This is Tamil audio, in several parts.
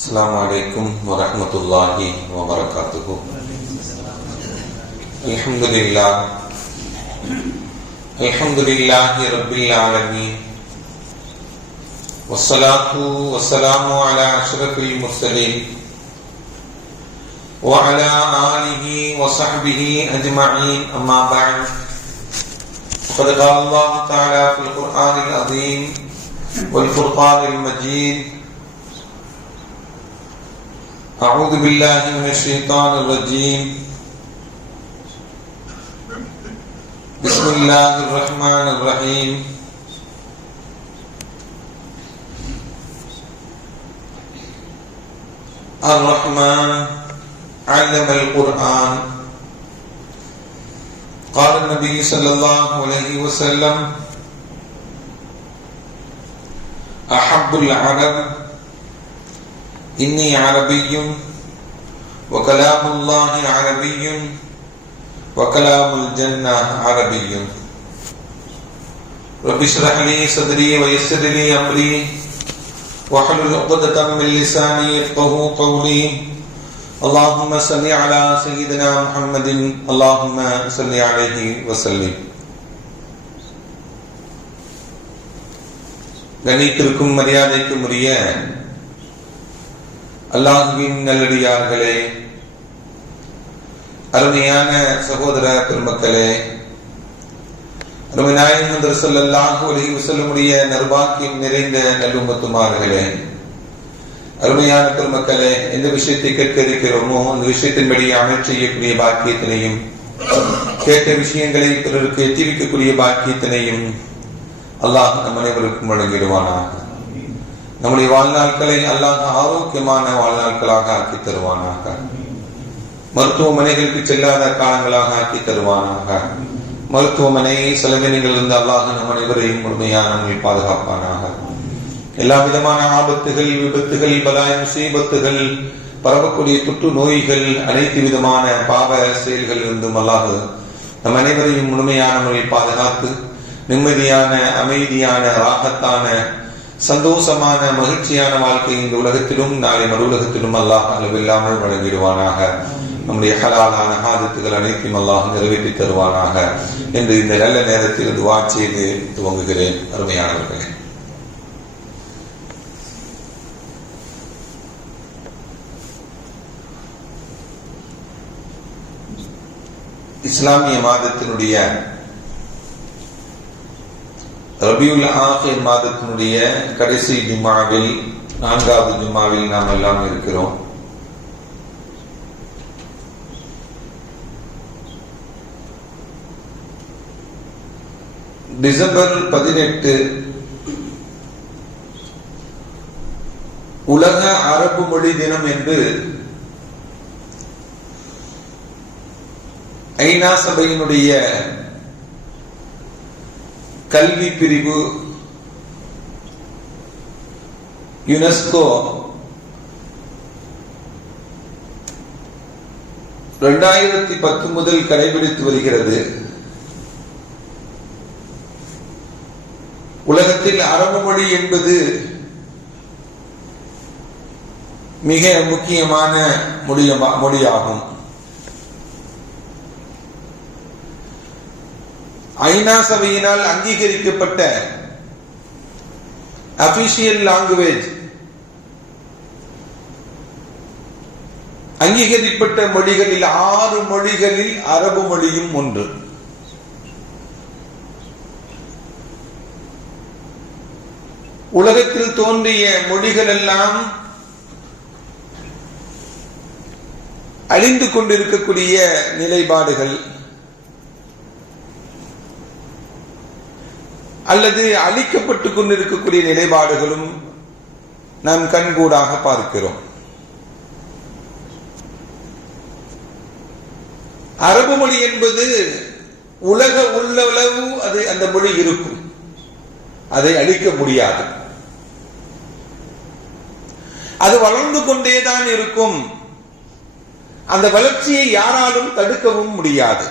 السلام عليكم ورحمة الله وبركاته. الحمد لله رب العالمين، والصلاة والسلام على أشرف المرسلين وعلى آله وصحبه أجمعين، أما بعد. فقد قال الله تعالى في القرآن العظيم والفرقان المجيد: أعوذ بالله من الشيطان الرجيم، بسم الله الرحمن الرحيم. الرحمن علم القرآن. قال النبي صلى الله عليه وسلم: أحب العرب إني عربي وكلام الله عربي وكلام الجنة عربي. رب اشرح لي صدري ويسر لي أمري واحلل عقدة من لساني يفقهوا قولي. اللهم صل على سيدنا محمد، اللهم صل عليه وسلم. கண்ணியத்திற்கும் மரியாதைக்கும் உரிய அல்லாஹ்வின் நல்லடியார்களே, அருமையான சகோதர பெருமக்களே, அருமை நாயகம் ஸல்லல்லாஹு அலைஹி வஸல்லமுடைய நற்பாக்கியம் நிறைந்த நல்லும்மத்துமார்களே, அருமையான பெருமக்களே, எந்த விஷயத்தை கேட்க இருக்கிறோமோ அந்த விஷயத்தின்படி அமல் செய்யக்கூடிய பாக்கியத்தினையும், கேட்ட விஷயங்களை பிறருக்கு எத்தி வைக்கக்கூடிய பாக்கியத்தினையும் அல்லாஹ் நம் அனைவருக்கும் வழங்கிடுவானாக. நம்முடைய வாழ்நாட்களை அல்லாஹ் ஆரோக்கியமான வாழ்நாட்களாக ஆக்கி தருவானாக. மருத்துவமனைகளுக்கு செல்லாத காலங்களாக ஆக்கி தருவானாக. மருத்துவமனை செலவினங்களிலிருந்து அல்லாஹ் நம் அனைவரையும் முழுமையான முறையில் பாதுகாப்பானாக. எல்லா விதமான ஆபத்துகள், விபத்துகள், பலாய் முசீபத்துகள், பரவக்கூடிய தொற்று நோய்கள், அனைத்து விதமான பாவ செயல்கள் இருந்தும் அல்லாஹ் நம் அனைவரையும் முழுமையான முறையில் பாதுகாத்து நிம்மதியான, அமைதியான, ராகத்தான, சந்தோஷமான, மகிழ்ச்சியான வாழ்க்கை இந்த உலகத்திலும் நாளை மறு உலகத்திலும் அல்லாஹ் அளவில்லாமல் வழங்கிடுவானாக. நம்முடைய ஹலாலான ஹாஜத்துகள் அனைத்தையும் அல்லாஹ் நிறைவேற்றி தருவானாக என்று இந்த நல்ல நேரத்தில் துஆ செய்து துவங்குகிறேன். அருமையானவர்களே, இஸ்லாமிய மாதத்தினுடைய ரபியுல் ஆகிர் மாதத்தினுடைய கடைசி ஜும்மாவில், 4வது ஜும்மாவில் நாம் எல்லாம் இருக்கிறோம். டிசம்பர் 18 உலக அரபு மொழி தினம் என்று ஐநா சபையினுடைய கல்வி பிரிவு யுனெஸ்கோ 2010 முதல் கடைபிடித்து வருகிறது. உலகத்தில் அரபு மொழி என்பது மிக முக்கியமான மொழியாகும். ஐநா சபையினால் அங்கீகரிக்கப்பட்ட அபிஷியல் லாங்குவேஜ், அங்கீகரிக்கப்பட்ட மொழிகளில் 6 மொழிகளில் அரபு மொழியும் ஒன்று. உலகத்தில் தோன்றிய மொழிகள் எல்லாம் அழிந்து கொண்டிருக்கக்கூடிய நிலைப்பாடுகள் அல்லது அழிக்கப்பட்டுக் கொண்டிருக்கக்கூடிய நிலைப்பாடுகளும் நாம் கண்கூடாக பார்க்கிறோம். அரபு மொழி என்பது உலக உள்ளளவு அது அந்த மொழி இருக்கும், அதை அழிக்க முடியாது. அது வளர்ந்து கொண்டேதான் இருக்கும். அந்த வளர்ச்சியை யாராலும் தடுக்கவும் முடியாது.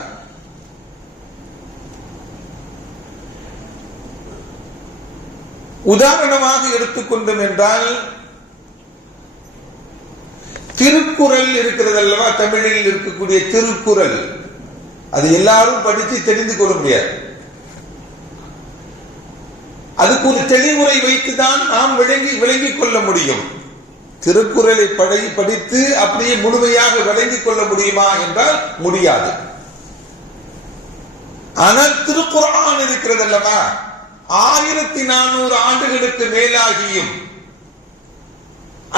உதாரணமாக எடுத்துக்கொண்டோம் என்றால் திருக்குறள் இருக்கிறது அல்லவா, தமிழில் இருக்கக்கூடிய திருக்குறள், அது எல்லாரும் படித்து தெரிந்து கொள்ள முடியாது. அதுக்கு ஒரு தெளிவுரை வைத்துதான் நாம் விளங்கிக் கொள்ள முடியும். திருக்குறளை படித்து அப்படியே முழுமையாக விளங்கிக் கொள்ள முடியுமா என்றால் முடியாது. ஆனால் திருக்குர்ஆன் இருக்கிறது அல்லவா, 1400 ஆண்டுகளுக்கு மேலாகியும்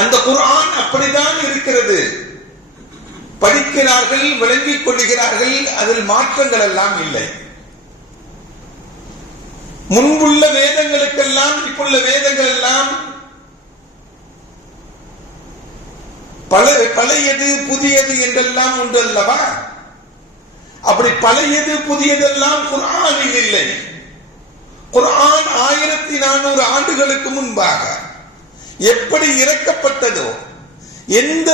அந்த குர்ஆன் அப்படிதான் இருக்கிறது. படிக்கிறார்கள், விளங்கிக் கொள்கிறார்கள், அதில் மாற்றங்கள் எல்லாம் இல்லை. முன்புள்ள வேதங்களுக்கெல்லாம் இப்புள்ள வேதங்கள் எல்லாம் பழையது புதியது என்றெல்லாம் உண்டு அல்லவா. அப்படி பழையது புதியதெல்லாம் குர்ஆனில் இல்லை. குர்ஆன் 1400 ஆண்டுகளுக்கு முன்பாக எப்படி இறக்கப்பட்டதோ, எந்த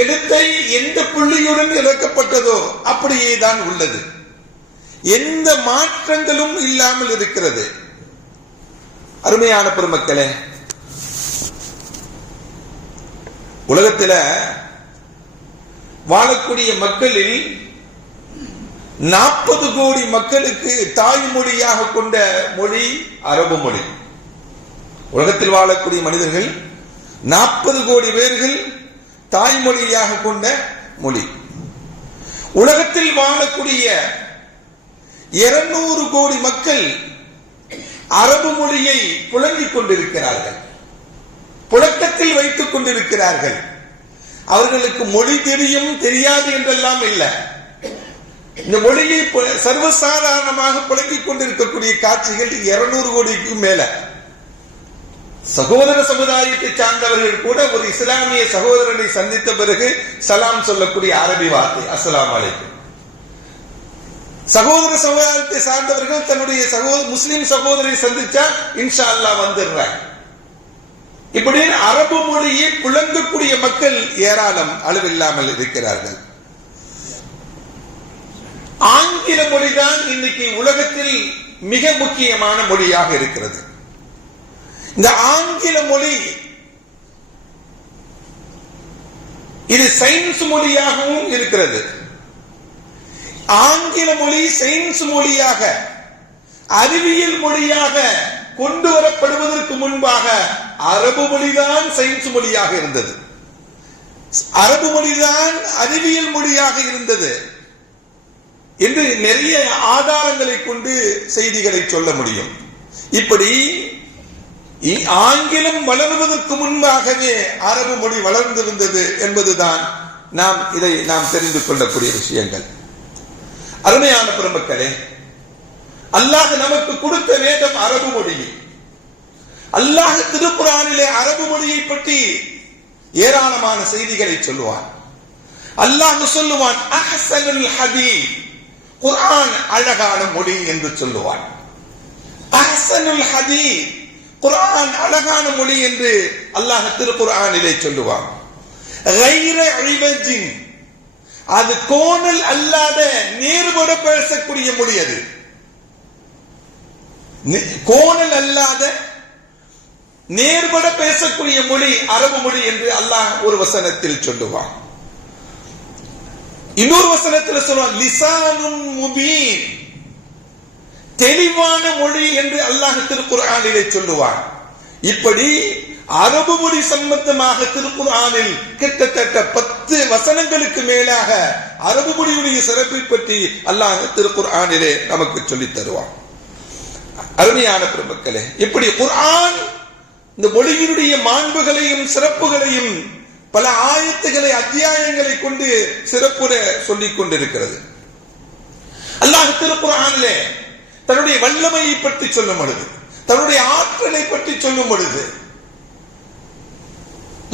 எழுத்தை எந்த புள்ளியுடன் இறக்கப்பட்டதோ அப்படியே தான் உள்ளது. எந்த மாற்றங்களும் இல்லாமல் இருக்கிறது. அருமையான பெருமக்களே, உலகத்தில் வாழக்கூடிய மக்களில் 40 கோடி மக்களுக்கு தாய்மொழியாக கொண்ட மொழி அரபு மொழி. உலகத்தில் வாழக்கூடிய மனிதர்கள் 40 கோடி பேர்கள் தாய்மொழியாக கொண்ட மொழி. உலகத்தில் வாழக்கூடிய 200 கோடி மக்கள் அரபு மொழியை புழங்கிக் கொண்டிருக்கிறார்கள், புழக்கத்தில் வைத்துக் கொண்டிருக்கிறார்கள். அவர்களுக்கு மொழி தெரியும் தெரியாது என்றெல்லாம் இல்லை. இந்த மொழியை சர்வசாதாரணமாக புழங்கிக் கொண்டிருக்கக்கூடிய காட்சிகள் 200 கோடிக்கும் மேல. சகோதர சமுதாயத்தை சார்ந்தவர்கள் கூட ஒரு இஸ்லாமிய சகோதரனை சந்தித்த பிறகு சலாம் சொல்லக்கூடிய அரபி வார்த்தை அஸ்ஸலாமு அலைக்கும். சகோதர சமுதாயத்தை சார்ந்தவர்கள் தன்னுடைய முஸ்லிம் சகோதரை சந்திச்சா இன்ஷா அல்லாஹ் வந்துடுறாங்க. இப்படி அரபு மொழியை புழங்கக்கூடிய மக்கள் ஏராளம், அளவில்லாமல் இருக்கிறார்கள். ஆங்கில மொழிதான் இன்னைக்கு உலகத்தில் மிக முக்கியமான மொழியாக இருக்கிறது. இந்த ஆங்கில மொழி இது சயின்ஸ் மொழியாகவும் இருக்கிறது. ஆங்கில மொழி சயின்ஸ் மொழியாக, அறிவியல் மொழியாக கொண்டு வரப்படுவதற்கு முன்பாக அரபு மொழிதான் சயின்ஸ் மொழியாக இருந்தது. அரபு மொழிதான் அறிவியல் மொழியாக இருந்தது என்று நிறைய ஆதாரங்களை கொண்டு செய்திகளை சொல்ல முடியும். இப்படி ஆங்கிலம் வளர்வதற்கு முன்பாகவே அரபு மொழி வளர்ந்திருந்தது என்பதுதான் இதை நாம் தெரிந்து கொள்ளக்கூடிய விஷயங்கள். அருமையான பெருமக்களே, அல்லாஹ் நமக்கு கொடுத்த வேதம் அரபு மொழி. அல்லாஹ் திருக்குர்ஆனிலே அரபு மொழியை பற்றி ஏராளமான செய்திகளை சொல்லுவான். அல்லாஹ் சொல்லுவான், அஹ்ஸனுல் ஹதீஸ், குர்ஆன் அழகான மொழி என்று சொல்லுவான். அஹ்ஸனுல் ஹதீஸ், குர்ஆன் அழகான மொழி என்று அல்லாஹ் திருக்குர்ஆனிலே சொல்லுவான். கைர இவஜின், அது கோணல் அல்லாத நேர்பட பேசக்கூடிய மொழி. அது கோணல் அல்லாத நேர்பட பேசக்கூடிய மொழி அரபு மொழி என்று அல்லாஹ் ஒரு வசனத்தில் சொல்லுவான். இன்னொரு வசனத்தில் சொல்லுவான், லிசானுன் முபீன், தெளிவான மொழி என்று அல்லாஹ் திருக்குர்ஆனிலே சொல்லுவான். இப்படி அரபு மொழி சம்பந்தமாக திருக்குர்ஆனில் கிட்டத்தட்ட 10 வசனங்களுக்கு மேலாக அரபு மொழியுடைய சிறப்பை பற்றி அல்லாஹ் திருக்குர்ஆனிலே நமக்கு சொல்லித் தருவான். அருமையான பெருமக்களே, இப்படி குர்ஆன் இந்த மொழியினுடைய மாண்புகளையும் சிறப்புகளையும் பல ஆயத்துகளை அத்தியாயங்களை கொண்டு சிறப்புற சொல்லிக் கொண்டிருக்கிறது. அல்லாஹ் திருக்குர்ஆனிலே தன்னுடைய வல்லமையை பற்றி சொல்லும் பொழுது, தன்னுடைய ஆற்றலை பற்றி சொல்லும் பொழுது,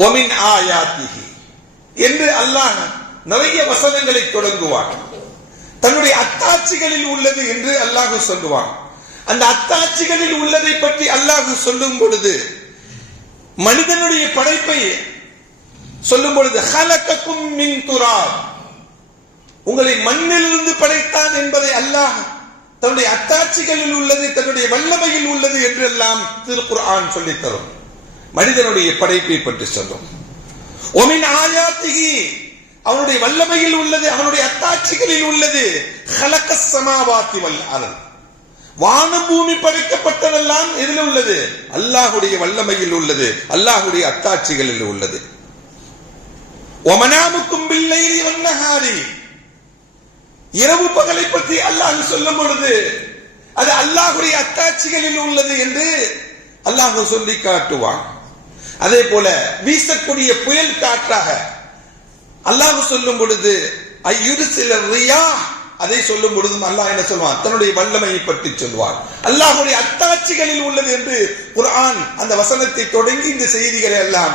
ஒமின் ஆயாத்திஹி என்று அல்லாஹ் நிறைய வசனங்களை தொடங்குவான். தன்னுடைய அத்தாட்சிகளில் உள்ளது என்று அல்லாஹ் சொல்லுவான். அந்த அத்தாட்சிகளில் உள்ளதை பற்றி அல்லாஹ் சொல்லும் பொழுது, மனிதனுடைய படைப்பை சொல்லும் பொழுது, ஹலகக்கும் மின் துராப், உங்களை மண்ணிலிருந்து படைத்தான் என்பதை அல்லாஹ் தன்னுடைய அத்தாட்சிகளில் உள்ளது, தன்னுடைய வல்லமையில் உள்ளது என்று எல்லாம் திருக்குர்ஆன் சொல்லித் தரும். மனிதனுடைய படைப்பை பற்றி சொல்லும். ஒமின் ஆயாத்திகி அவனுடைய வல்லமையில் உள்ளது, அவனுடைய அத்தாட்சிகளில் உள்ளது. ஹலக்கஸ் ஸமாவாத்தி வல் அர்த் வானம் பூமி படைக்கப்பட்டதெல்லாம் எதில் உள்ளது? அல்லாஹ்வுடைய வல்லமையில் உள்ளது, அல்லாஹ்வுடைய அத்தாட்சிகளில் உள்ளது. ஒமனாமுக்கும் பில்லைலி வன்னஹாரி இரவு பகலை பற்றி அல்லாஹ் சொல்லும் பொழுது அது அல்லாஹ்வுடைய அத்தாட்சிகளில் உள்ளது என்று அல்லாஹ் சொல்லி காட்டுவான். அதே போல வீசக்கூடிய புயல் காற்றாக அல்லாஹ் சொல்லும் பொழுது ஐயுர்சில ரியாஹ் அதை சொல்லும் பொழுதும் அல்லாஹ் என்ன சொல்வான்? தன்னுடைய வல்லமையை பற்றி சொல்வான். அல்லாஹ்வுடைய அத்தாட்சிகளில் உள்ளது என்று குர்ஆன் அந்த வசனத்தை தொடங்கி இந்த செய்திகளை எல்லாம்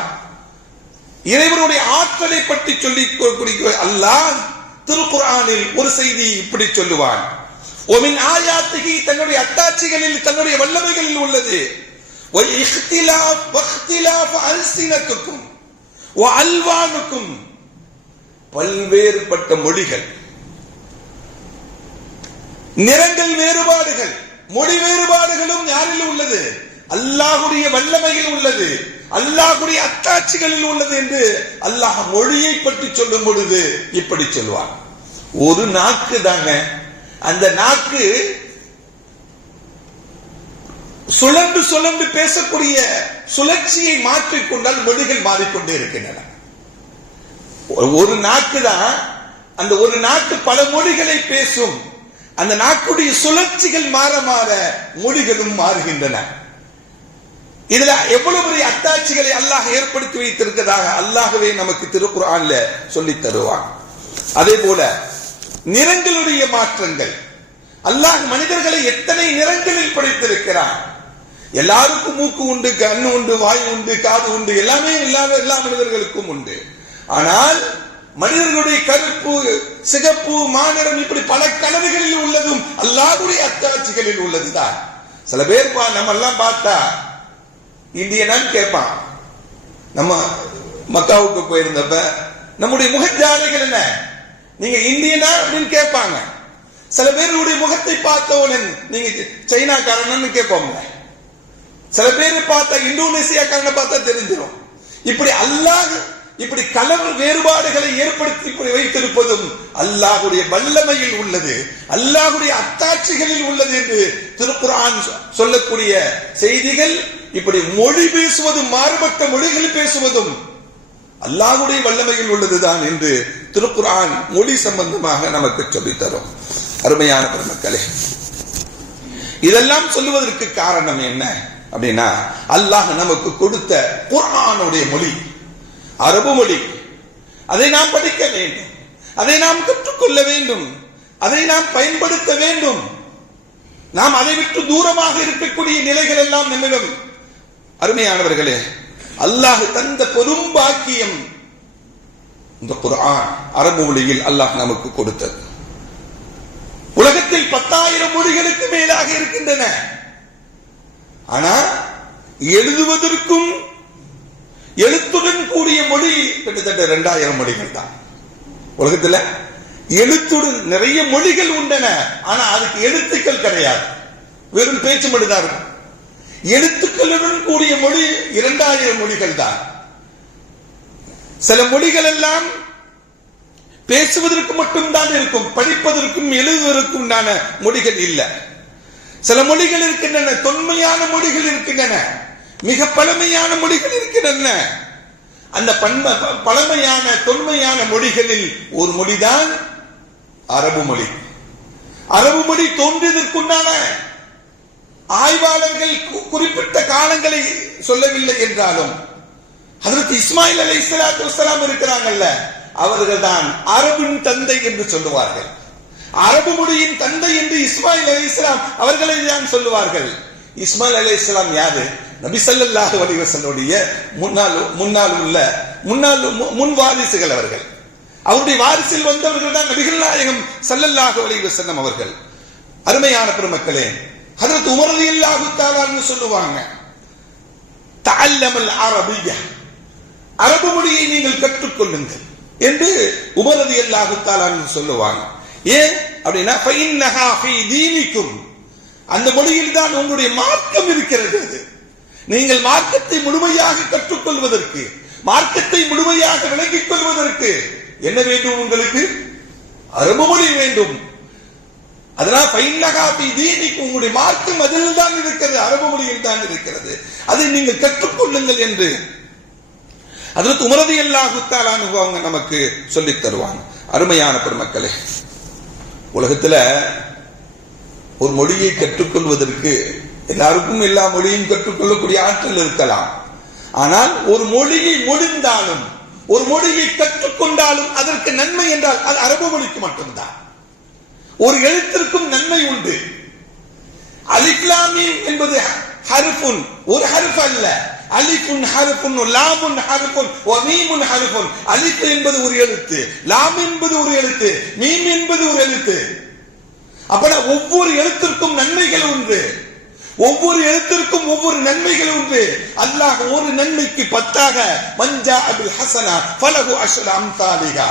இறைவனுடைய ஆற்றலை பற்றி சொல்லி அல்லாஹ் திருக்குர்ஆனில் ஒரு செய்தி இப்படி சொல்லுவான். ஒமின் ஆயாத்திகி தன்னுடைய அத்தாட்சிகளில் தன்னுடைய வல்லமைகளில் உள்ளது. வ இக்திலாஃப் வக்திலாஃப் அல்சினத்துக்கும் வ அல்வானுக்கும் பல்வேறுபட்ட மொழிகள், நிறங்கள் வேறுபாடுகள், மொழி வேறுபாடுகளும் யாரில் உள்ளது? அல்லாஹ்வுடைய வல்லமையில் உள்ளது, அல்லாஹ்வுடைய அத்தாட்சிகளில் உள்ளது என்று அல்லாஹ் மொழியை பற்றி சொல்லும் பொழுது இப்படி சொல்வான். ஒரு நாக்கு தாங்க, அந்த நாக்கு சுழன்று சுழன்று பேசக்கூடிய சுழற்சியை மாற்றிக்கொண்டால் மொழிகள் மாறிக்கொண்டே இருக்கின்றன. ஒரு நாக்கு தான், அந்த ஒரு நாக்கு பல மொழிகளை பேசும். அந்த நாக்குடைய சுழற்சிகள் மாற மாற மொழிகளும் மாறுகின்றன. இதுல எவ்வளவு பெரிய அத்தாட்சிகளை அல்லாஹ் ஏற்படுத்தி வைத்திருக்கிறதாக அல்லாஹ்வே நமக்கு திருக்குர்ஆன்ல சொல்லி தருவான். அதே போல நிறங்களுடைய மாற்றங்கள், அல்லாஹ் மனிதர்களை எத்தனை நிறங்களில் படைத்திருக்கிறான். எல்லாருக்கும் மூக்கு உண்டு, கண்ணு உண்டு, வாய் உண்டு, காது உண்டு, எல்லாமே எல்லா மனிதர்களுக்கும் உண்டு. ஆனால் மனிதர்களுடைய கருப்பு, சிகப்பு, மாநிறம் இப்படி பல கலர்களில் உள்ளதும் அல்லாஹ்வுடைய அத்தாட்சிகளில் உள்ளதுதான். சில பேர் நம்ம எல்லாம் பார்த்தா இந்தியனான்னு கேட்பான். நம்ம மக்காவுக்கு போயிருந்தப்ப நம்முடைய முகஜாடைகள் என்ன, நீங்க இந்தியனா அப்படின்னு கேட்பாங்க. சில பேருடைய முகத்தை பார்த்தவன் நீங்க சைனாக்காரன்னு கேட்பாங்க. சில பேர் பார்த்தா இந்தோனேசியாக்காரனை பார்த்தா தெரிஞ்சிடும். இப்படி அல்லாஹ் இப்படி கலர் வேறுபாடுகளை ஏற்படுத்தி வைத்திருப்பதும் அல்லாஹ்வுடைய வல்லமையில் உள்ளது, அல்லாஹ்வுடைய அத்தாட்சிகளில் உள்ளது என்று திருக்குர்ஆன் சொல்லக்கூடிய செய்திகள். இப்படி மொழி பேசுவதும் மாறுபட்ட மொழிகள் பேசுவதும் அல்லாஹ்வுடைய வல்லமையில் உள்ளதுதான் என்று திருக்குர்ஆன் மொழி சம்பந்தமாக நமக்கு சொல்லித் தரும். அருமையான பெருமக்களே, இதெல்லாம் சொல்லுவதற்கு காரணம் என்ன அப்படின்னா, அல்லாஹ் நமக்கு கொடுத்த குர்ஆனுடைய மொழி அரபு மொழி. அதை நாம் படிக்க வேண்டும், அதை நாம் கற்றுக்கொள்ள வேண்டும், அதை நாம் பயன்படுத்த வேண்டும். நாம் அதை விட்டு தூரமாக இருக்கக்கூடிய நிலைகள் எல்லாம் நம்மிடம். அருமையானவர்களே, அல்லாஹ் தந்த பெரும் பாக்கியம் இந்த குர்ஆன் அரபு மொழியில் அல்லாஹ் நமக்கு கொடுத்தது. உலகத்தில் 10,000 மொழிகளுக்கு மேலாக இருக்கின்றன. ஆனா எழுதுவதற்கும் எழுத்துடன் கூடிய மொழி கிட்டத்தட்ட 2000 மொழிகள் தான். உலகத்தில் எழுத்துடன் நிறைய மொழிகள் உண்டன, ஆனா அதுக்கு எழுத்துக்கள் கிடையாது, வெறும் பேச்சு மட்டும்தான் இருக்கும். எழுத்துக்களுடன் கூடிய மொழி 2000 மொழிகள் தான். சில மொழிகள் எல்லாம் பேசுவதற்கு மட்டும்தான் இருக்கும், படிப்பதற்கும் எழுதுவதற்கும் உண்டான மொழிகள் இல்ல. சில மொழிகள் இருக்கின்றன, தொன்மையான மொழிகள் இருக்கின்றன, மிக பழமையான மொழிகள் இருக்கின்றன. அந்த பழமையான தொன்மையான மொழிகளில் ஒரு மொழிதான் அரபு மொழி. அரபு மொழி தோன்றியதற்குண்டான ஆய்வாளர்கள் குறிப்பிட்ட காலங்களை சொல்லவில்லை என்றாலும் ஹஜ்ரத் இஸ்மாயில் அலைஹிஸ்ஸலாத்து வஸ்ஸலாம் இருக்கிறாங்கல்ல, அவர்கள் தான் அரபின் தந்தை என்று சொல்லுவார்கள். அரபு மொழியின் தந்தை என்று இஸ்மாயில் அலைஹிஸ்ஸலாம் அவர்களை தான் சொல்லுவார்கள். இஸ்மாயில் அலைஹிஸ்ஸலாம் யாரு? நபி ஸல்லல்லாஹு அலைஹி வஸல்லுடைய முன் வாரிசுகள் அவர்கள். அவருடைய வாரிசில் வந்தவர்கள் தான் நபிகள் நாயகம் ஸல்லல்லாஹு அலைஹி வஸல்லம் அவர்கள். அருமையான பெருமக்களே, ஹஜ்ரத் உமர் ரலியல்லாஹு தஆலா அன்ஹு சொல்லுவாங்க, தஅல்லமல் அரபிய்ய, அரபு மொழியை நீங்கள் கற்றுக்கொள்ளுங்கள் என்று உமர் ரலியல்லாஹு தஆலா அன்ஹு சொல்லுவாங்க. ஏன் அப்படின்னா ஃபஇன்னஹா ஃபீ தீனிக்கும், அந்த மொழியில் தான் உங்களுடைய மார்க்கம் இருக்கிறது. நீங்கள் மார்க்கத்தை முழுமையாக கற்றுக்கொள்வதற்கு, மார்க்கத்தை முழுமையாக விளங்கிக் கொள்வதற்கு என்ன வேண்டும்? உங்களுக்கு அரபு மொழி வேண்டும். அதனால் உங்களுடைய மார்க்கம் அதில் தான் இருக்கிறது, அரபு மொழியில் தான் இருக்கிறது, அதை நீங்கள் கற்றுக்கொள்ளுங்கள் என்று ஹஜ்ரத் உமர் ரலியல்லாஹு தஆலா அன்ஹு அவங்க நமக்கு சொல்லித் தருவாங்க. அருமையான பெருமக்களே, உலகத்துல ஒரு மொழியை கற்றுக்கொள்வதற்கு எல்லாருக்கும் எல்லா மொழியும் கற்றுக்கொள்ளக்கூடிய ஆற்றல் இருக்கலாம். ஆனால் ஒரு மொழியை மொழிந்தாலும் ஒரு மொழியை கற்றுக்கொண்டாலும் அதற்கு நன்மை என்றால் அது அரபு மொழிக்கு மட்டும்தான். ஒரு எழுத்திற்கும் நன்மை உண்டு. அலிஃப் லாம் மீம் என்பது ஹர்ஃபுன், ஒரு ஹர்ஃப் அல்ல. அலிஃபுன் ஹர்ஃபுன், லாமுன் ஹர்ஃபுன், வ மீமுன் ஹர்ஃபுன். அலிஃப் என்பது ஒரு எழுத்து, லாம் என்பது ஒரு எழுத்து, மீம் என்பது ஒரு எழுத்து. அப்ப ஒவ்வொரு எழுத்திற்கும் நன்மைகள் உண்டு, ஒவ்வொரு எழுத்திற்கும் ஒவ்வொரு நன்மைகள் உண்டு. அல்லாஹ் ஒரு நன்மைக்கு 10 மஞ்சா அபில் ஹசனா ஃபலஹு அஷ்ரு அம்சாலிஹா,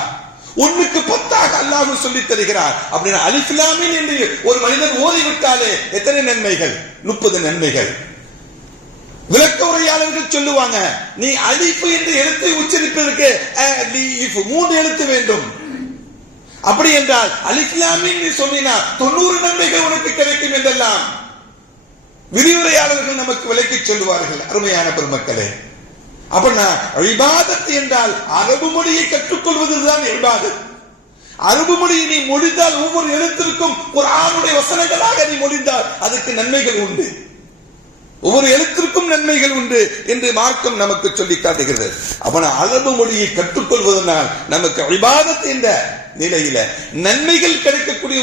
ஒன்னுக்கு 10 அல்லாஹ் சொல்லி தருகிறார். அப்படின்னா அலிஃப் லாம் மீம் என்று ஒரு மனிதன் ஓதிவிட்டாலே எத்தனை நன்மைகள்? 30 நன்மைகள். விளக்க உரையாளர்கள் சொல்லுவாங்க, நீ அலிஃப் என்ற எழுத்தை உச்சரிப்பதற்கு 3 எழுத்து வேண்டும். அப்படி என்றால் அலிஃப் லாம் மீம் சொன்னா 90 நன்மைகள் உனக்கு கிடைக்கும் என்றெல்லாம் விரிவுரையாளர்கள் நமக்கு விளக்கி சொல்லுவார்கள். அருமையான பெருமக்களே, அப்படின்னா இபாதத் என்றால் அரபு மொழியை கற்றுக்கொள்வதுதான் இபாதத். அரபு மொழியை நீ மொழிந்தால் ஒவ்வொரு எழுத்திற்கும் குர்ஆனுடைய வசனங்களாக நீ மொழிந்தால் அதுக்கு நன்மைகள் உண்டு, ஒவ்வொரு எழுத்திற்கும் நன்மைகள் உண்டு என்று மார்க்கம் நமக்கு சொல்லி காட்டுகிறது. அப்ப அரபு மொழியை கற்றுக்கொள்வதனால் நமக்கு இபாதத் என்ற நிலையில நன்மைகள் கிடைக்கக்கூடிய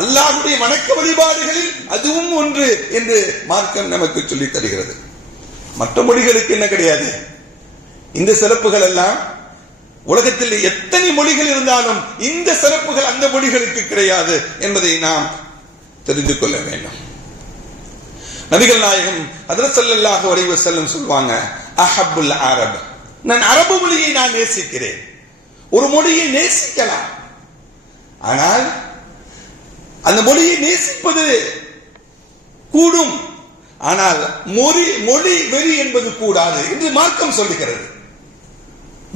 அல்லாஹ்வுடைய வணக்க வழிபாடுகளில் அதுவும் ஒன்று என்று மார்க்கம் நமக்கு சொல்லி தருகிறது. மற்ற மொழிகளுக்கு என்ன கிடையாது? இந்த சிறப்புகள் எல்லாம் உலகத்தில் எத்தனை மொழிகள் இருந்தாலும் இந்த சிறப்புகள் அந்த மொழிகளுக்கு கிடையாது என்பதை நாம் தெரிந்து கொள்ள வேண்டும். நபிகள் நாயகம் ஹஜ்ரத் ஸல்லல்லாஹு அலைஹி வஸல்லம் சொல்வாங்க, அஹப்புல் அரப், நான் அரபு மொழியை நான் நேசிக்கிறேன். ஒரு மொழியை நேசிக்கலாம், ஆனால் அந்த மொழியை நேசிப்பது கூடும், ஆனால் மொழி வெறி என்பது கூடாது என்று மார்க்கம் சொல்லுகிறது.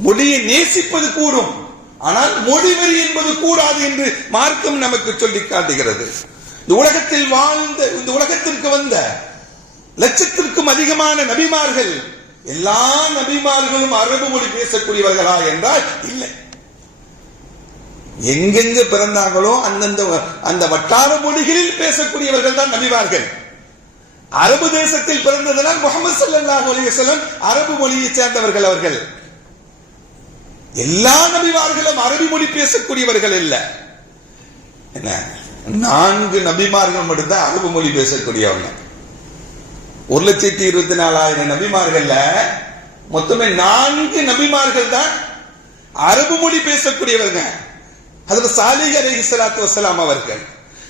மொழியை நேசிப்பது கூடும், ஆனால் மொழி வெறி என்பது கூடாது என்று மார்க்கம் நமக்கு சொல்லி காட்டுகிறது. இந்த உலகத்தில் வாழ்ந்த, இந்த உலகத்திற்கு வந்த லட்சத்திற்கும் அதிகமான நபிமார்கள், எல்லா நபிமார்களும் அரபு மொழி பேசக்கூடியவர்களா என்றால் இல்லை. எங்கெங்க பிறந்தாங்களோ அந்தந்த அந்த வட்டார மொழிகளில் பேசக்கூடியவர்கள் தான் நபிமார்கள். அரபு தேசத்தில் பிறந்ததனால் முஹம்மது ஸல்லல்லாஹு அலைஹி வஸல்லம் அரபு மொழியை சேர்ந்தவர்கள். அவர்கள் எல்லா நபிமார்களும் அரபி மொழி பேசக்கூடியவர்கள் இல்ல. என்ன, 4 நபிமார்கள் மட்டும்தான் அரபு மொழி பேசக்கூடியவங்க. 1,24,000 நபிமார்கள்ல மொத்தமே 4 நபிமார்கள் தான் அரபு மொழி பேசக்கூடியவங்க. ஹஜ்ரத் சாலிஹ் அலைஹிஸ்ஸலாத்து வஸ்ஸலாம் அவர்கள்,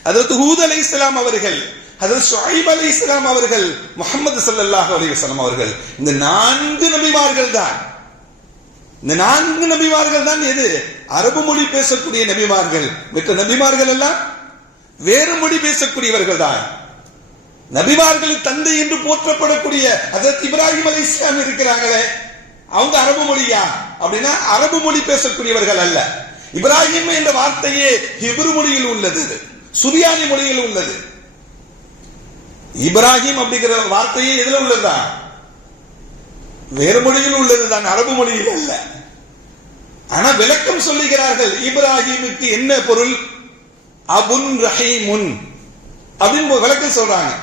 ஹஜ்ரத் ஹூத் அலைஹிஸ்ஸலாம் அவர்கள், ஹஜ்ரத் ஷுஐப் அலைஹிஸ்ஸலாம் அவர்கள், முஹம்மது ஸல்லல்லாஹு அலைஹி வஸல்லம் அவர்கள். இந்த 4 நபிமார்கள் தான், இந்த 4 நபிமார்கள் தான் எது? அரபு மொழி பேசக்கூடிய நபிமார்கள். மற்ற நபிமார்கள் எல்லாம் வேறு மொழி பேசக்கூடியவர்கள் தான். நபிமார்களின் தந்தை என்று போற்றப்படக்கூடிய ஹஜ்ரத் இப்ராஹிம் அலைஹிஸ்ஸலாம் இருக்கிறாங்களே, அவங்க அரபு மொழியா அப்படின்னா அரபு மொழி பேசக்கூடியவர்கள் அல்ல. இப்ராஹிம் என்ற வார்த்தையே ஹிப்ரு மொழியில் உள்ளது, சுரியானி மொழியில் உள்ளது. இப்ராஹிம் அப்படிங்கிற வார்த்தையே எதுல உள்ளதா? வேறு மொழியில் உள்ளதுதான், அரபு மொழியில் அல்ல. ஆனா விளக்கம் சொல்லுகிறார்கள், இப்ராஹிமுக்கு என்ன பொருள்? அபுன் ரஹீமுன் அப்படின்னு விளக்கம் சொல்றாங்க.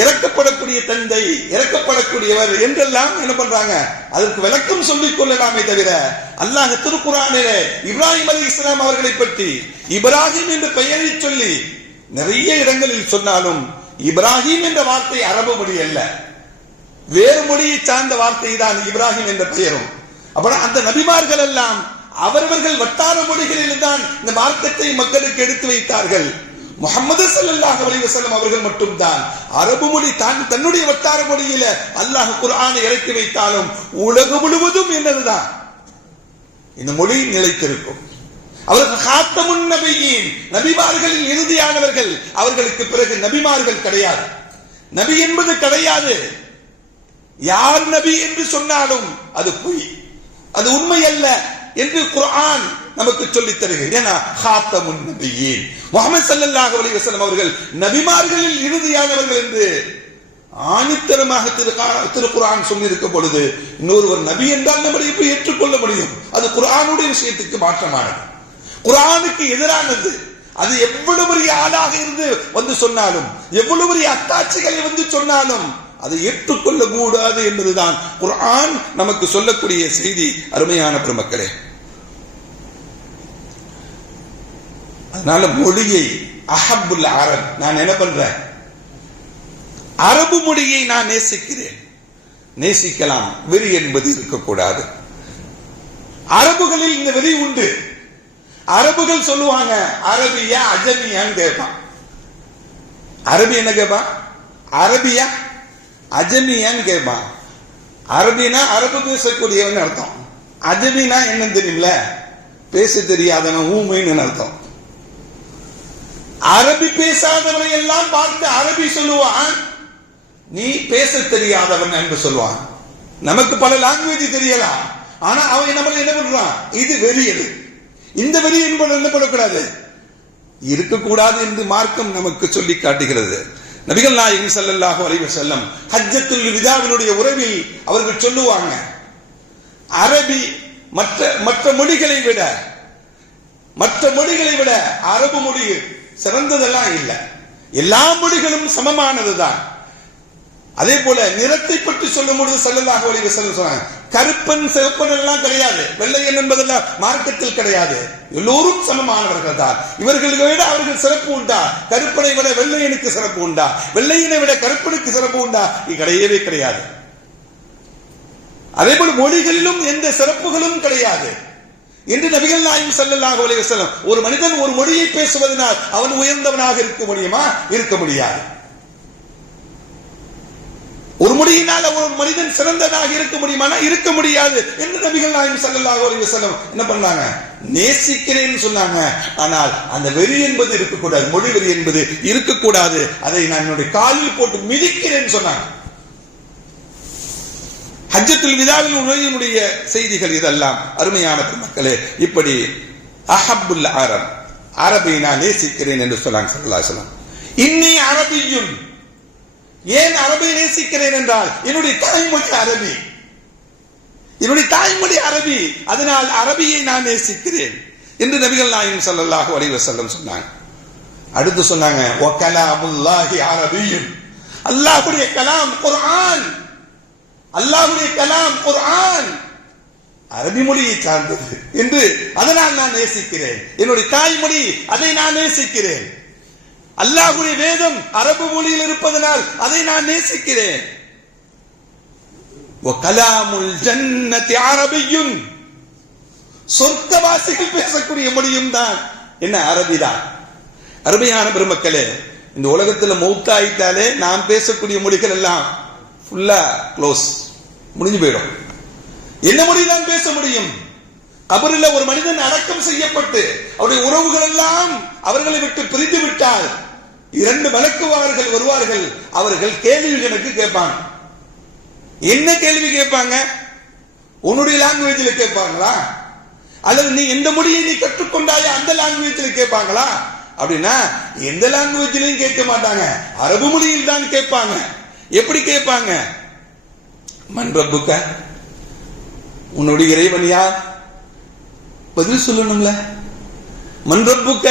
இறக்கப்படக்கூடிய தந்தை, இறக்கப்படக்கூடியவர் என்றெல்லாம் என்ன பண்றாங்க, அதற்கு விளக்கம் சொல்லிக் கொள்ளலாமே தவிர அல்லாஹ் திருக்குர்ஆனிலே இப்ராஹிம் அலைஹிஸ்ஸலாம் அவர்களை பற்றி இப்ராஹிம் என்ற பெயரை சொல்லி நிறைய இடங்களில் சொன்னாலும் இப்ராஹிம் என்ற வார்த்தை அரபு மொழி அல்ல, வேறு மொழியை சார்ந்த வார்த்தை தான் இப்ராஹிம் என்ற பெயரும். அப்ப அந்த நபிமார்கள் எல்லாம் அவரவர்கள் வட்டார மொழிகளில் தான் இந்த மார்க்கத்தை மக்களுக்கு எடுத்து வைத்தார்கள். முஹம்மது ஸல்லல்லாஹு அலைஹி வஸல்லம் அவர்கள் மட்டும்தான் அரபு மொழி தன்னுடைய வட்டார மொழியில அல்லாஹ் குர்ஆனை இறக்கி வைத்தாலும் உலகம் முழுவதும் என்னதுதான் இந்த மொழி நிலைத்திருக்கும். அவர்கள் காத்தமுன் நபியின், நபிமார்களில் இறுதியானவர்கள். அவர்களுக்கு பிறகு நபிமார்கள் கிடையாது, நபி என்பது கிடையாது. யார் நபி என்று சொன்னாலும் அது பொய், அது உண்மை அல்ல என்று குர்ஆன் நமக்கு சொல்லித் தருகிறது. ஏன்னா ஹாத்தமுன் நபியீன் முஹம்மது ஸல்லல்லாஹு அலைஹி வஸல்லம் அவர்கள் நபிமார்களில் இறுதியானவர்கள் என்று ஆணித்தரமாக திருக்குர்ஆன் சொல்லியிருக்கும் பொழுது இன்னொருவர் நபி என்றால் நம்மளை எப்படி ஏற்றுக்கொள்ள முடியும்? அது குர்ஆனுடைய விஷயத்துக்கு மாற்றமானது, குர்ஆனுக்கு எதிரானது. அது எவ்வளவு பெரிய ஆளாக இருந்து வந்து சொன்னாலும், எவ்வளவு பெரிய அத்தாட்சிகளை வந்து சொன்னாலும் அதை ஏற்றுக்கொள்ள கூடாது என்பதுதான் குர்ஆன் நமக்கு சொல்லக்கூடிய செய்தி. அருமையான பெருமக்களே, அதனால மொழியை அஹப்புல் அரப், நான் என்ன பண்றேன், அரபு மொழியை நான் நேசிக்கிறேன். நேசிக்கலாம், வெறி என்பது இருக்கக்கூடாது. அரபுகளில் இந்த வெறி உண்டு. அரபுகள் சொல்லுவாங்க அரபியா அஜமியான்னு கேட்பான். அரபி என்ன கேட்பான்? அரபியா அஜமியான்னு கேட்பான். அரபினா அரபு பேசக்கூடியவன் அர்த்தம். அஜமினா என்னன்னு தெரியுமில்ல, பேச தெரியாதவன், ஊமைன்னு அர்த்தம். அரபி பேசாதவனை எல்லாம் பார்த்து அரபி சொல்லுவான், நீ பேச தெரியாதவன் என்று சொல்லுவான். நமக்கு பல லாங்குவேஜ் தெரியலாம், ஆனா அவன் நம்மள என்ன பண்றான்? இது வெறி. எது இந்த வெறி என்பது என்ன பண்ணக்கூடாது, இருக்கக்கூடாது என்று மார்க்கம் நமக்கு சொல்லி காட்டுகிறது. நபிகள் நாயகம் ஸல்லல்லாஹு அலைஹி வஸல்லம் ஹஜ்ஜத்துல் விதாவினுடைய உரையில் அவர்கள் சொல்லுவாங்க, அரபி மற்ற மொழிகளை விட அரபு மொழி சிறந்ததெல்லாம் இல்லை, எல்லா மொழிகளும் சமமானதுதான். அதே போல நிறத்தை பற்றி சொல்லும் பொழுது ஸல்லல்லாஹு அலைஹி வஸல்லம் சொன்னாங்க, கருப்பன் சிவப்பன் எல்லாம் கிடையாது, வெள்ளையன் என்பதெல்லாம் மார்க்கத்தில் கிடையாது, எல்லோரும் சமமானவர்கள் தான். இவர்களை விட அவர்கள் சிறப்பு உண்டா? கருப்பனை விட வெள்ளையனுக்கு சிறப்பு உண்டா? வெள்ளையனை விட கருப்பனுக்கு சிறப்பு உண்டா? இது கிடையவே கிடையாது. அதே போல மொழிகளிலும் எந்த சிறப்புகளும் கிடையாது என்று நபிகள் நாயகம் ஸல்லல்லாஹு அலைஹி வஸல்லம், ஒரு மனிதன் ஒரு மொழியை பேசுவதனால் அவன் உயர்ந்தவனாக இருக்க முடியுமா? இருக்க முடியாது. ஒரு மொழியினால் ஒரு மனிதன் சிறந்ததாக இருக்க முடியுமானா இருக்க முடியாது என்று நபிகள் நாயகம் ஸல்லல்லாஹு அலைஹி வஸல்லம் என்ன பண்ணாங்க? நேசிக்கிறேன்னு சொன்னாங்க. ஆனால் அந்த வெறி என்பது இருக்கக்கூடாது, மொழி வெறி என்பது இருக்கக்கூடாது. அதை நான் என்னுடைய காலில் போட்டு மிதிக்கிறேன்னு சொன்னாங்க. ஹஜ்ஜத்துல் விதாவில் உரையினுடைய செய்திகள் இதெல்லாம். அருமையான பெருமக்களே, இப்படி அஹப்புல் அரப், அரபை நான் நேசிக்கிறேன் என்று சொன்னாங்க ஸல்லல்லாஹு அலைஹி வஸல்லம். இன்னி அரபியுன், ஏன் அரபை நேசிக்கிறேன் என்றால் என்னுடைய தாய்மொழி அரபி, என்னுடைய தாய்மொழி அரபி, அதனால் அரபியை நான் நேசிக்கிறேன் என்று நபிகள் நாயகம் ஸல்லல்லாஹு அலைஹி வஸல்லம் சொன்னாங்க. அடுத்து சொன்னாங்க, வ கலாமுல்லாஹி அரபியுன், அல்லாஹ்வுடைய கலாம் குர்ஆன், அல்லாஹ்வுடைய கலாம் குர்ஆன் அரபி மொழியை சார்ந்தது என்று, அதனால் நான் நேசிக்கிறேன். என்னுடைய தாய்மொழி, அதை நான் நேசிக்கிறேன். அல்லாஹ்வுடைய வேதம் அரபு மொழியில் இருப்பதனால் அதை நான் நேசிக்கிறேன். வ கலாமுல் ஜன்னதி அரபியுன், சொர்க்கவாசிகள் பேசக்கூடிய மொழியும் தான் என்ன? அரபிதான். அருமையான பெருமக்களே, இந்த உலகத்தில் மௌத்தாயிட்டாலே நாம் பேசக்கூடிய மொழிகள் எல்லாம் ஃபுல்லா க்ளோஸ், முடிஞ்சு போயிடும். என்ன மொழி தான் பேச முடியும்? கபரில் ஒரு மனிதன் அடக்கம் செய்யப்பட்டு அவருடைய உறவுகள் எல்லாம் அவர்களை விட்டு பிரிந்து விட்டால் 2 மலக்குவார்கள் வருவார்கள். அவர்கள் கேள்வி கணக்கு கேட்பாங்க. என்ன கேள்வி கேட்பாங்க? உன்னுடைய லாங்குவேஜில் கேட்பாங்களா, அல்லது நீ எந்த மொழியை நீ கற்றுக்கொண்டாயே அந்த லாங்குவேஜில் கேட்பாங்களா? அப்படின்னா எந்த லாங்குவேஜிலையும் கேட்க மாட்டாங்க, அரபு மொழியில் தான் கேட்பாங்க. எப்படி கேட்பாங்க? மன் ரப்புக்க, உன்னுடைய இறைவன் யார்? பதில் சொல்லணும்ல. மன் ரப்புக்க,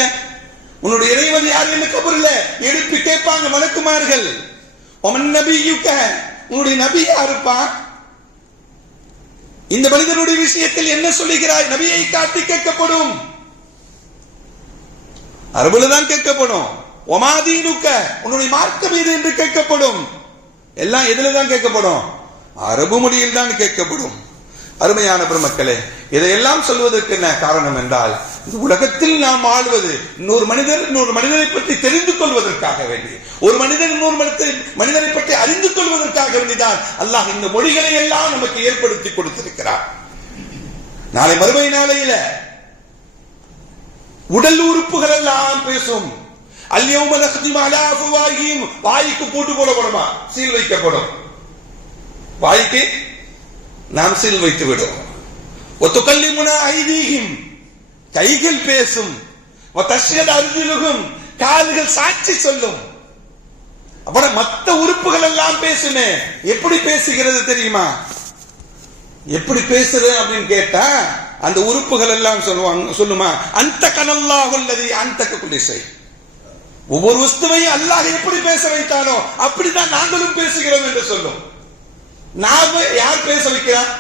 உன்னுடைய இறைவன் யார் என்று கபரில் எழுப்பி கேட்பாங்க மலக்குமார்கள். ஒமன் நபியுக்க, உன்னுடைய நபி யாருப்பா? இந்த மனிதனுடைய விஷயத்தில் என்ன சொல்லுகிறாய்? நபியை காட்டி கேட்கப்படும், அரபுல தான் கேட்கப்படும். ஒமாதீனுக்க, உன்னுடைய மார்க்கம் இது என்று கேட்கப்படும். எல்லாம் எதுல தான் கேட்கப்படும்? அரபு மொழியில் தான் கேட்கப்படும். அருமையான பெருமக்களே, இதையெல்லாம் சொல்வதற்கு என்ன காரணம் என்றால், இந்த உலகத்தில் நாம் ஆளுவது இன்னொரு மனிதரை பற்றி தெரிந்து கொள்வதற்காக வேண்டி, ஒரு மனிதன் இன்னொரு மனிதரை பற்றி அறிந்து கொள்வதற்காக வேண்டிதான் அல்லாஹ் இந்த மொழிகளை எல்லாம் நமக்கு ஏற்படுத்தி கொடுத்திருக்கிறார். நாளை மறுமை நாளையில உடல் உறுப்புகள் எல்லாம் பேசும். அல்யௌம நக்திமு அலா அஃப்வாஹிஹிம், வாய்க்கு பூட்டு போடப்படுமா, சீல் வைக்கப்படும். வாய்க்கு நாம் சீல் வைத்து விடுவோம். ஒத்துக்கல்லிமுனா ஐதீகம், கைகள் பேசும். ஒத்தஷ்யத் அர்ஜுலுகும், கால்கள் சாட்சி சொல்லும். அப்புறம் மற்ற உறுப்புகள் எல்லாம் பேசுமே. எப்படி பேசுகிறது தெரியுமா? எப்படி பேசுறது அப்படின்னு கேட்டா அந்த உறுப்புகள் எல்லாம் சொல்லுமா, அந்த கனல்லாஹுல்லதி அந்த குல்லிசை. ஒவ்வொரு வஸ்துவையும் அல்லாஹ் எப்படி பேச வைத்தானோ அப்படிதான் நாங்களும் பேசுகிறோம் என்று சொல்லும். நாம யார் பேச வைக்கிறார்?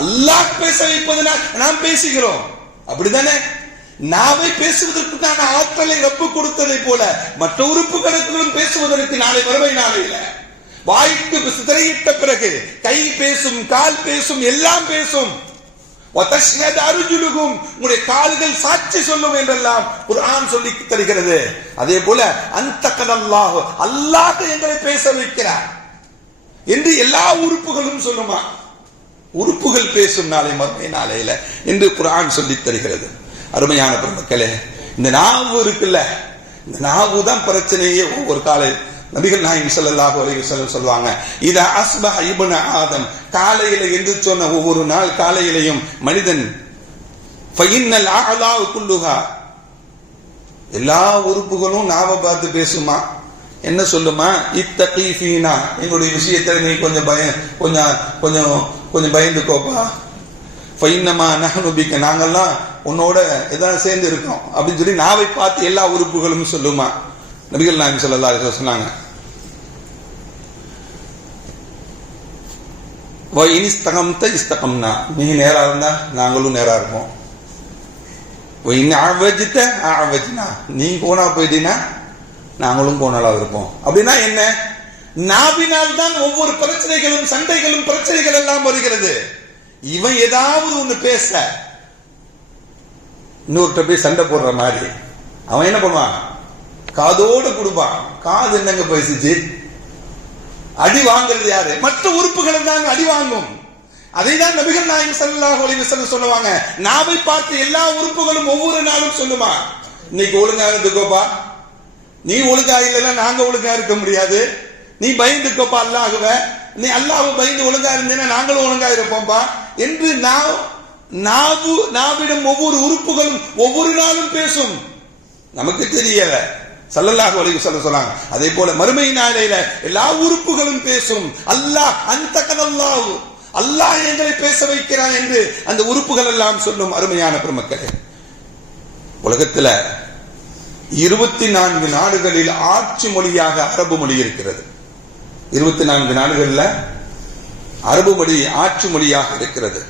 அல்லாஹ் பேச வைப்பதுனா நாம் பேசுகிறோம். அப்படிதானே? நாவை பேசுவதற்கான ஆற்றலை ரப்பு கொடுத்ததை போல மற்ற உறுப்புகளுக்கும் பேசுவதற்கு நாளை வறுமை நாளையில வாய்க்கு திரையிட்ட பிறகு கை பேசும், கால் பேசும், எல்லாம் பேசும். அருஜுலுகும், உங்களுடைய கால்கள் சாட்சி சொல்லும் என்றெல்லாம் குர்ஆன் சொல்லி தருகிறது. அதே போல அந்த கனல்லாஹு, அல்லாஹ் எங்களை பேச வைக்கிறார் என்று எல்லா உறுப்புகளும் சொல்லுமா. உறுப்புகள் பேசும் நாளை மறுமை நாளையில என்று குர்ஆன் சொல்லி தருகிறது. அருமையான பெருமக்களே, இந்த நாவு இருக்குல்ல, இந்த நாவு தான் பிரச்சனையே. ஒவ்வொரு காலை நபிகள் நாயகம் ஸல்லல்லாஹு அலைஹி வஸல்லம் சொல்வாங்க, இதா அஸ்பஹ இப்னு ஆதம், காலையில என்று சொன்ன ஒவ்வொரு நாள் காலையிலையும் மனிதன் ஃபஇன்னல் அஅலாஉ குல்லுஹா, எல்லா உறுப்புகளும் நாவை பார்த்து பேசுமா. என்ன சொல்லுமா? இத்தகீ ஃபீனா, எங்களுடைய விஷயத்துல நீ கொஞ்சம் கொஞ்சம் பயந்துக்கோப்பா. ஃபஇன்னமா நஹ்னு பிக, நாங்கெல்லாம் உன்னோட ஏதாவது சேர்ந்து இருக்கோம் அப்படின்னு சொல்லி நாவை பார்த்து எல்லா உறுப்புகளும் சொல்லுமா. நபிகள் நாயகம் ஸல்லல்லாஹு அலைஹி வஸல்லம் சொன்னாங்க, வ இனிஸ்தகம்த இஸ்தகம்னா, நீ நேரா இருந்தா நாங்களும் நேரா இருப்போம். வ இன் அஅவஜ்த அஅவஜ்னா, நீ கோணா போயிட்டீனா நாங்களும் கோணலா இருப்போம். அப்படின்னா என்ன? நாவினால் தான் ஒவ்வொரு பிரச்சனைகளும் சண்டைகளும் பிரச்சனைகள் எல்லாம் வருகிறது. இவன் ஏதாவது ஒண்ணு பேச இன்னொருத்த போய் சண்டை போடுற மாதிரி அவன் என்ன பண்ணுவான்? காதோடு கொடுப்பான். காது என்னங்க பேசிச்சு? அடி வாங்குறது யாரு? மற்ற உறுப்புகள் தான் அடி வாங்கும். அதை தான் நபிகள் நாயகம் ஸல்லல்லாஹு அலைஹி வஸல்லம் சொல்லுவாங்க, நாவை பார்த்து எல்லா உறுப்புகளும் ஒவ்வொரு நாளும் சொல்லுமா, இன்னைக்கு ஒழுங்கா இருந்துக்கோப்பா, நீ ஒழுங்கா இல்லைன்னா நாங்க ஒழுங்கா இருக்க முடியாது, நீ பயந்துக்கோப்பா அல்லாஹ்வ, நீ அல்லாஹ்வை பயந்து ஒழுங்கா இருந்தேன்னா நாங்களும் ஒழுங்கா இருப்போம்பா என்று நாவிடம் ஒவ்வொரு உறுப்புகளும் ஒவ்வொரு நாளும் பேசும். நமக்கு தெரியல, ஸல்லல்லாஹு அலைஹி வஸல்லம் சொன்னாங்க. அதே போல மறுமை நாளையில எல்லா உறுப்புகளும் பேசும். அல்லாஹ் அந்த கனல்லாஹு, அல்லாஹ் எங்களை பேச வைக்கிறான் என்று அந்த உறுப்புகள் எல்லாம் சொல்லும். அருமையான பெருமக்களே, உலகத்துல 24 நாடுகளில் ஆட்சி மொழியாக அரபு மொழி இருக்கிறது. 24 நாடுகள்ல அரபு மொழி ஆட்சி மொழியாக இருக்கிறது.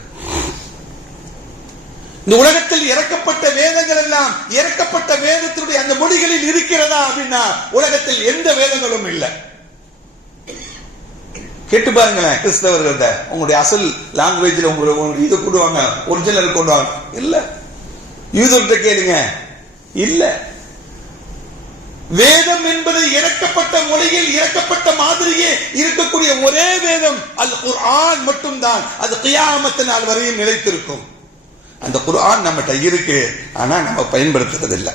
இந்த உலகத்தில் இறக்கப்பட்ட வேதங்கள் எல்லாம் இறக்கப்பட்ட வேதத்தினுடைய அந்த மொழிகளில் இருக்கிறதா அப்படின்னா உலகத்தில் எந்த வேதங்களும் இல்லை. கேட்டு பாருங்களேன், கிறிஸ்தவர்கள்ட்ட உங்களுடைய அசல் லாங்குவேஜ்ல உங்களுக்கு இதை கொண்டுவாங்க, ஒரிஜினல் கொண்டுவாங்க. இல்ல. யூதர்கிட்ட கேளுங்க, இல்ல. வேதம் என்பது இறக்கப்பட்ட மொழியில் இறக்கப்பட்ட மாதிரியே இருக்கக்கூடிய ஒரே வேதம் அல் குர்ஆன் மட்டும்தான். அது கியாமத் நாள் வரையும் நிலைத்திருக்கும். அந்த குர்ஆன் நம்மகிட்ட இருக்கு, ஆனா நம்ம பயன்படுத்துறது இல்லை.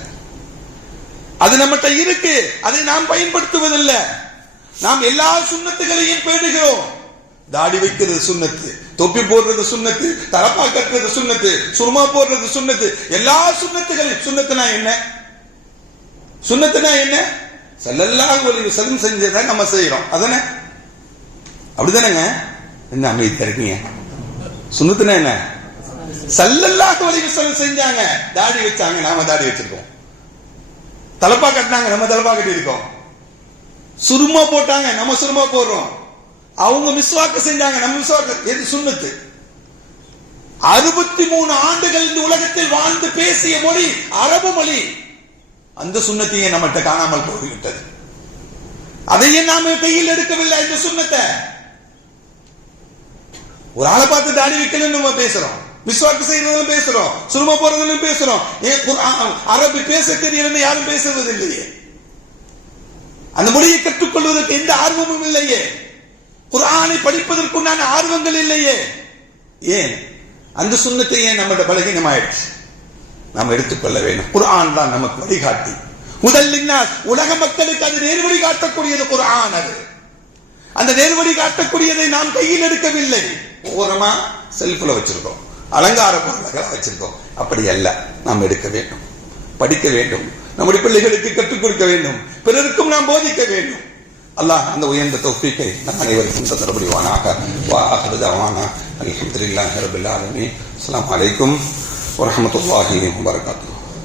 அது நம்மகிட்ட இருக்கு, அதை நாம் பயன்படுத்துவதில்லை. நாம் எல்லா சுன்னத்துகளையும் பேணுகிறோம். தாடி வைக்கிறது சுன்னத்து, தொப்பி போடுறது சுன்னத்து, தலப்பா கட்டுறது சுன்னத்து, சுருமா போடுறது சுன்னத்து, எல்லா சுன்னத்துகளையும். சுன்னத்துனா என்ன? சுன்னத்துனா என்ன? ஸல்லல்லாஹு அலைஹி வஸல்லம் செஞ்சதை நம்ம செய்யறோம், அதானே? அப்படிதானேங்க? என்ன அமைதியா இருக்கீங்க? சுன்னத்துனா என்ன? ஸல்லல்லாஹு அலைஹி வஸல்லம் செஞ்சாங்க. தாடி வச்சாங்க, நாம தாடி வச்சிருக்கோம். தலப்பா கட்டினாங்க, நம்ம தலப்பா கட்டி இருக்கோம். சுருமா போட்டாங்க, நம்ம சுருமா போடுறோம். அவங்க மிஸ்வாக்கு செஞ்சாங்க, நம்ம மிஸ்வாக்கு. எது சுன்னத்து? 63 ஆண்டுகள் இந்த உலகத்தில் வாழ்ந்து பேசிய மொழி அரபு மொழி. அந்த சுன்னத்தையே நம்மகிட்ட காணாமல் போய்விட்டது. அதையே நாம கையில் எடுக்கவில்லை. இந்த சுன்னத்தை ஒரு ஆளை பார்த்து தாடி வைக்கணும்னு நம்ம பேசுறோம், மிஸ்வாக்கு செய்யறதும் பேசுறோம், சுருமா போறதும் பேசுறோம். அரபு பேச தெரியலன்னு யாரும் பேசுவது இல்லையே. அந்த மொழியை கற்றுக்கொள்வதற்கு எந்த ஆர்வமும் இல்லையே. குர்ஆனை படிப்பதற்குண்டான ஆர்வங்கள் இல்லையே. ஏன்? அந்த சுன்னத்தை ஏன் நம்மகிட்ட பலகீனமாயிடுச்சு. நாம் எடுத்துக்கொள்ள வேண்டும். குர்ஆன் தான் நமக்கு வழிகாட்டி. முதல் உலக மக்களுக்கு அது நேர்வழி காட்டக்கூடியது குர்ஆன். அது அந்த நேர்வழி காட்டக்கூடியதை நாம் கையில் எடுக்கவில்லை, ஓரமா செல்ஃப்ல வச்சிருக்கோம், அலங்கார பொருளாக வச்சிருக்கோம். அப்படி அல்ல, நாம் எடுக்க வேண்டும், படிக்க வேண்டும், நம்முடைய பிள்ளைகளுக்கு கற்றுக் கொடுக்க வேண்டும், பிறருக்கும் நாம் போதிக்க வேண்டும். அல்லாஹ் அந்த உயர்ந்த தௌஃபீக்கை நம் அனைவருக்கும் தந்தரபுரிவானாக. வா ஆகிரு தஅவானா அல்ஹம்துலில்லாஹி ரப்பில் ஆலமீன். அஸ்ஸலாமு அலைக்கும் வரஹ்மத்துல்லாஹி வபரகாத்துஹு.